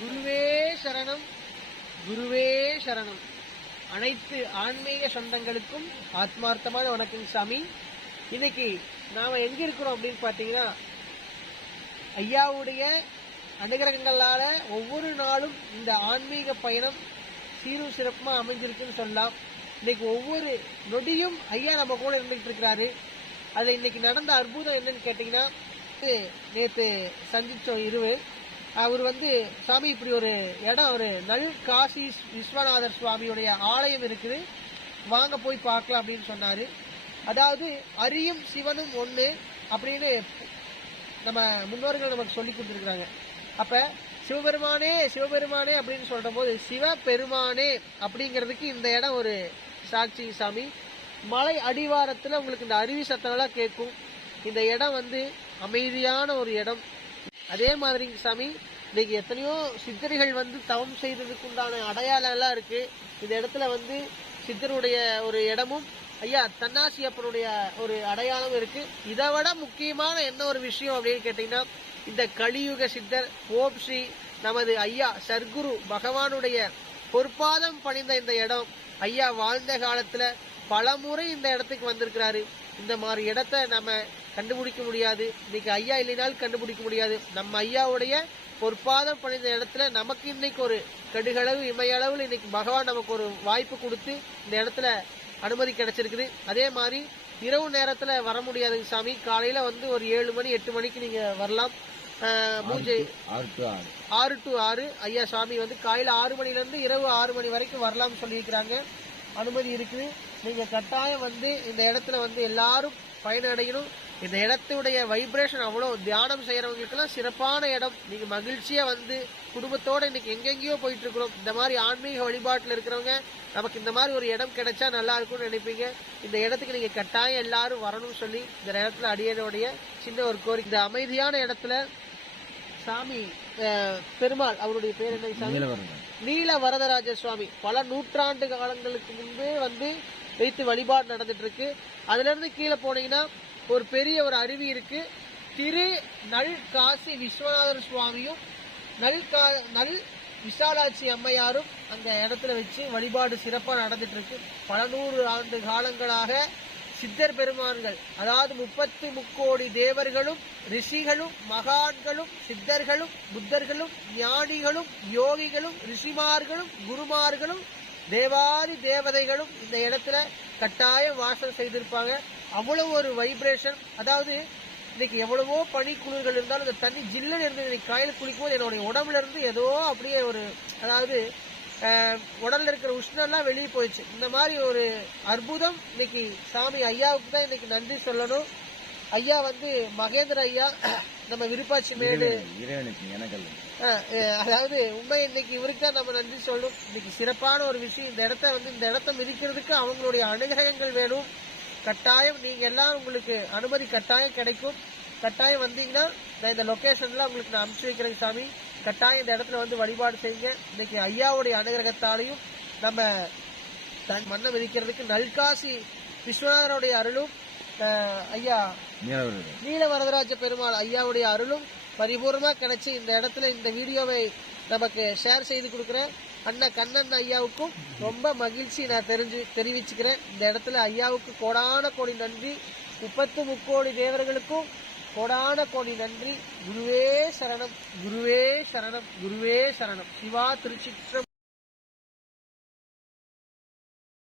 குருவே சரணம் குருவே சரணம். அனைத்து ஆன்மீக சொந்தங்களுக்கும் ஆத்மார்த்தமான வணக்கம் சாமி. இன்னைக்கு நாம எங்க இருக்கிறோம் அப்படின்னு பார்த்தீங்கன்னா ஐயாவுடைய அனுகிரகங்களால ஒவ்வொரு நாளும் இந்த ஆன்மீக பயணம் சீரும் சிறப்புமா அமைஞ்சிருக்குன்னு சொல்லலாம். இன்னைக்கு ஒவ்வொரு நொடியும் ஐயா நம்ம கூட இருந்துகிட்டு இருக்கிறாரு. அதுல இன்னைக்கு நடந்த அற்புதம் என்னன்னு கேட்டீங்கன்னா நேற்று நேத்து சந்திச்சோம் அவர் வந்து சாமி இப்படி ஒரு இடம் ஒரு நல் காசி விஸ்வநாதர் சுவாமியுடைய ஆலயம் இருக்குது. வாங்க போய் பார்க்கலாம் அப்படின்னு சொன்னார். அதாவது அரியும் சிவனும் ஒன்று அப்படின்னு நம்ம முன்னோர்கள் நமக்கு சொல்லி கொடுத்துருக்குறாங்க. அப்போ சிவபெருமானே சிவபெருமானே அப்படின்னு சொல்ற போது சிவபெருமானே அப்படிங்கிறதுக்கு இந்த இடம் ஒரு சாட்சி சாமி. மலை அடிவாரத்தில் உங்களுக்கு இந்த அருவி சத்தங்களாக கேட்கும். இந்த இடம் வந்து அமைதியான ஒரு இடம். அதே மாதிரி சாமி இன்னைக்கு எத்தனையோ சித்தர்கள் வந்து தவம் செய்ததுக்கு உண்டான அடையாளம் எல்லாம் இருக்கு. இந்த இடத்துல வந்து சித்தருடைய ஒரு இடமும் ஐயா தன்னாசி அப்பனுடைய ஒரு அடையாளம் இருக்கு. இதை விட முக்கியமான என்ன ஒரு விஷயம் அப்படின்னு கேட்டீங்கன்னா இந்த கலியுக சித்தர் ஓம் ஸ்ரீ நமது ஐயா சர்க்குரு பகவானுடைய பொற்பாதம் பணிந்த இந்த இடம். ஐயா வாழ்ந்த காலத்துல பலமுறை இந்த இடத்துக்கு வந்திருக்கிறாரு. இந்த மாதிரி இடத்த நம்ம கண்டுபிடிக்க முடியாது. இன்னைக்கு ஐயா இல்லைனாலும் கண்டுபிடிக்க முடியாது. நம்ம ஐயாவுடைய பொற்பாதம் பணிந்த இடத்துல நமக்கு இன்னைக்கு ஒரு கடுகளவு இமையளவில் இன்னைக்கு பகவான் நமக்கு ஒரு வாய்ப்பு கொடுத்து இந்த இடத்துல அனுமதி கிடைச்சிருக்குது. அதே மாதிரி இரவு நேரத்துல வர முடியாதுங்க சாமி. காலையில வந்து ஒரு ஏழு மணி எட்டு மணிக்கு நீங்க வரலாம். பூஜை ஆறு டு ஆறு ஐயா சாமி வந்து காலையில ஆறு மணில இருந்து இரவு ஆறு மணி வரைக்கும் வரலாம்னு சொல்லியிருக்கிறாங்க. அனுமதி இருக்குது. நீங்க கட்டாயம் வந்து இந்த இடத்துல வந்து எல்லாரும் பயனடையணும். இந்த இடத்துடைய வைப்ரேஷன் அவ்வளவு தியானம் செய்யறவங்களுக்கெல்லாம் சிறப்பான இடம். நீங்க மகிழ்ச்சியா வந்து குடும்பத்தோட இன்னைக்கு எங்கெங்கேயோ போயிட்டு இருக்கிறோம் இந்த மாதிரி ஆன்மீக வழிபாட்டுல இருக்கிறவங்க நமக்கு இந்த மாதிரி ஒரு இடம் கிடைச்சா நல்லா இருக்கும்னு நினைப்பீங்க. இந்த இடத்துக்கு நீங்க கட்டாயம் எல்லாரும் வரணும்னு சொல்லி இந்த இடத்துல அடியனுடைய சின்ன ஒரு கோரிக்கை. இந்த அமைதியான இடத்துல சாமி பெருமாள் அவருடைய பேர் என்ன சாமி? நீல வரதராஜ சுவாமி. பல நூற்றாண்டு காலங்களுக்கு முன்பே வந்து வைத்து வழிபாடு நடந்துட்டு இருக்கு. அதுல இருந்து கீழே போனீங்கன்னா ஒரு பெரிய ஒரு அருவி இருக்கு. திரு நல் காசி விஸ்வநாதர் சுவாமியும் நல் கா நல் விசாலாட்சி அம்மையாரும் அந்த இடத்துல வச்சு வழிபாடு சிறப்பாக நடந்துட்டு இருக்கு பல நூறு ஆண்டு காலங்களாக சித்தர் பெருமான்கள் அதாவது முப்பத்து முக்கோடி தேவர்களும் ரிஷிகளும் மகான்களும் சித்தர்களும் புத்தர்களும் ஞானிகளும் யோகிகளும் ரிஷிமார்களும் குருமார்களும் தேவாதி தேவதைகளும் இந்த இடத்துல கட்டாயம் வாசல் செய்திருப்பாங்க. அவ்வளவு ஒரு வைப்ரேஷன் அதாவது இன்னைக்கு எவ்வளவோ பனி குளிர்கள் இருந்தாலும் இந்த தண்ணி ஜில்லுன்னு இருந்து இன்னைக்கு காயில் குளிக்கும் போது என்னுடைய உடம்புல இருந்து ஏதோ அப்படியே ஒரு அதாவது உடல்ல இருக்கிற உஷ்ணம்லாம் வெளியே போயிடுச்சு. இந்த மாதிரி ஒரு அற்புதம் இன்னைக்கு சாமி ஐயாவுக்கு தான் இன்னைக்கு நன்றி சொல்லணும். ஐயா வந்து மகேந்திர ஐயா நம்ம விருப்பாச்சி மேடு. அதாவது உண்மை இன்னைக்கு இவருக்கு தான் நம்ம நன்றி சொல்லணும். இன்னைக்கு சிறப்பான ஒரு விஷயம். இந்த இடத்த வந்து இந்த இடத்த மிதிக்கிறதுக்கு அவங்களுடைய அனுகிரகங்கள் வேணும். கட்டாயம் நீங்க எல்லாம் உங்களுக்கு அனுமதி கட்டாயம் கிடைக்கும். கட்டாயம் வந்தீங்கன்னா நான் இந்த லொகேஷன்ல உங்களுக்கு நான் அனுப்பிச்சு வைக்கிறேன் சாமி. கட்டாயம் இந்த இடத்துல வந்து வழிபாடு செய்யுங்க. இன்னைக்கு ஐயாவுடைய அனுகிரகத்தாலையும் நம்ம தன் மண்ணை மிதிக்கிறதுக்கு நல்காசி விஸ்வநாதனுடைய அருளும் ஐயா நீல வரதராஜ பெருமாள் ஐயாவுடைய அருளும் பரிபூர்ணமா கிடைச்சு இந்த இடத்துல இந்த வீடியோவை நமக்கு ஷேர் செய்து கொடுக்குறேன். அண்ணன் கண்ணன் ஐயாவுக்கும் ரொம்ப மகிழ்ச்சி நான் தெரிஞ்சு தெரிவிச்சுக்கிறேன். இந்த இடத்துல ஐயாவுக்கு கோடான கோடி நன்றி. முப்பத்து முக்கோடி தேவர்களுக்கும் கோடான கோடி நன்றி. குருவே சரணம் குருவே சரணம் குருவே சரணம். சிவா திருச்சிற்றம்